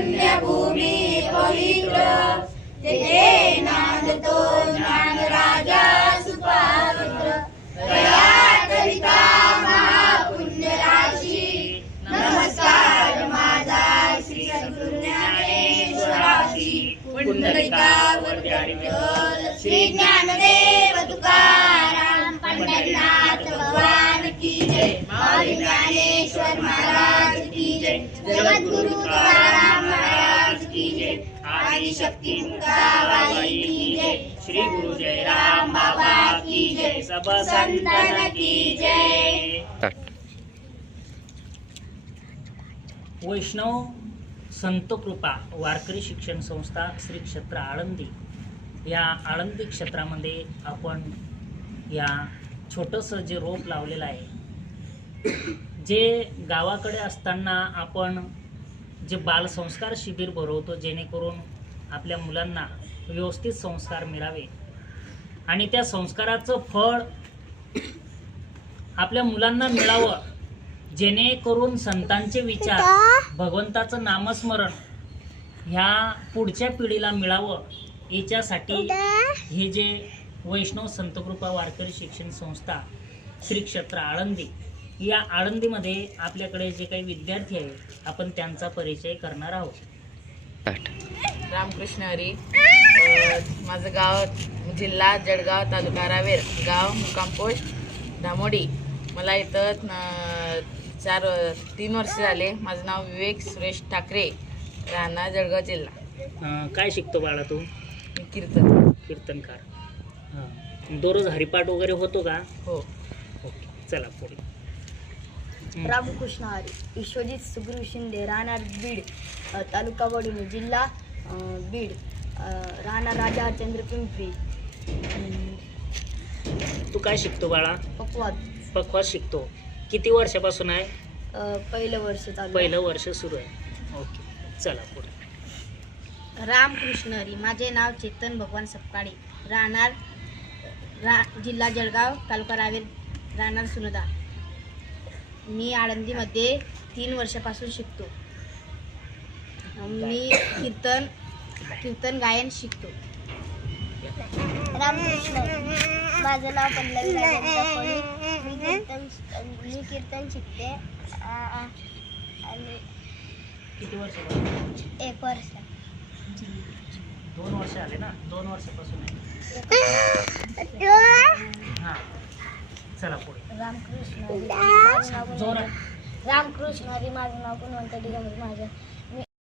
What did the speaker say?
पुण्यभूमी पवित्र तेथे नांदतो ज्ञानराजा सुपावित्र दया करिता महापुण्य राशी नमस्कार माझा श्री सद्गुरु ज्ञानेश्वराशी पुंडलिकावर विठ्ठल श्री ज्ञानदेव तुकाराम पंढरीनाथ भगवान की जय माऊली ज्ञानेश्वर महाराज की जय जगद्गुरु तुकाराम महाराज की जय आदिशक्ती मुक्ताबाई की जय श्री गुरु जय राम बाबा की जय सब संतन की जय। वैष्णव संत कृपा वारकरी शिक्षण संस्था श्री क्षेत्र आळंदी या आळंदी क्षेत्रामध्ये आपण या छोटंसं जे रोप लावलेलं आहे, जे गावाकडे असताना आपण जे बालसंस्कार शिबिर भरवतो जेणेकरून आपल्या मुलांना व्यवस्थित संस्कार मिळावे आणि त्या संस्काराचं फळ आपल्या मुलांना मिळावं, जेणेकरून संतांचे विचार भगवंताचं नामस्मरण ह्या पुढच्या पिढीला मिळावं याच्यासाठी हे जे वैष्णव संतकृपा वारकरी शिक्षण संस्था श्री क्षेत्र आळंदी या आळंदीमध्ये आपल्याकडे जे काही विद्यार्थी आहेत आपण त्यांचा परिचय करणार आहोत। रामकृष्ण हरी। माझं गाव जिल्हा जळगाव तालुका रावेर गाव मुक्काम पोस्ट धामोडी। मला इथं 3 वर्ष झाले। माझं नाव विवेक सुरेश ठाकरे राहणार जळगाव जिल्हा। काय शिकतो बाळा तू? कीर्तनकार। दररोज हरिपाठ वगैरे होतो का? हो। ओके चला पुढे। रामकृष्ण हरी। विश्वजित सुग्रीव शिंदे राहणार बीड तालुका वडीने जिल्हा बीड राहणार राजा हरचंद्र पिंपरी। तू काय शिकतो बाळा? पक्वाद शिकतो। किती वर्षापासून आहे? पहिलं वर्ष चालू। पहिलं वर्ष सुरू आहे। ओके चला पुढे। रामकृष्ण हरी। माझे नाव चेतन भगवान सपकाळे राहणार जिल्हा जळगाव तालुका रावेर राहणार सुनदा। मी आळंदीमध्ये 3 वर्षापासून शिकतो। मी कीर्तन गायन शिकतो। रामकृष्ण। माझं नाव पल्लवी राजेंद्र कोळी। मी कीर्तन शिकते आणि किती वर्ष? 1 वर्ष। 2 वर्ष आले ना? 2 वर्षापासून आहे। हां चला पुढे। रामकृष्ण जोरात। रामकृष्ण हरी। माझं नाव गुणवंत दिगंबर महाजन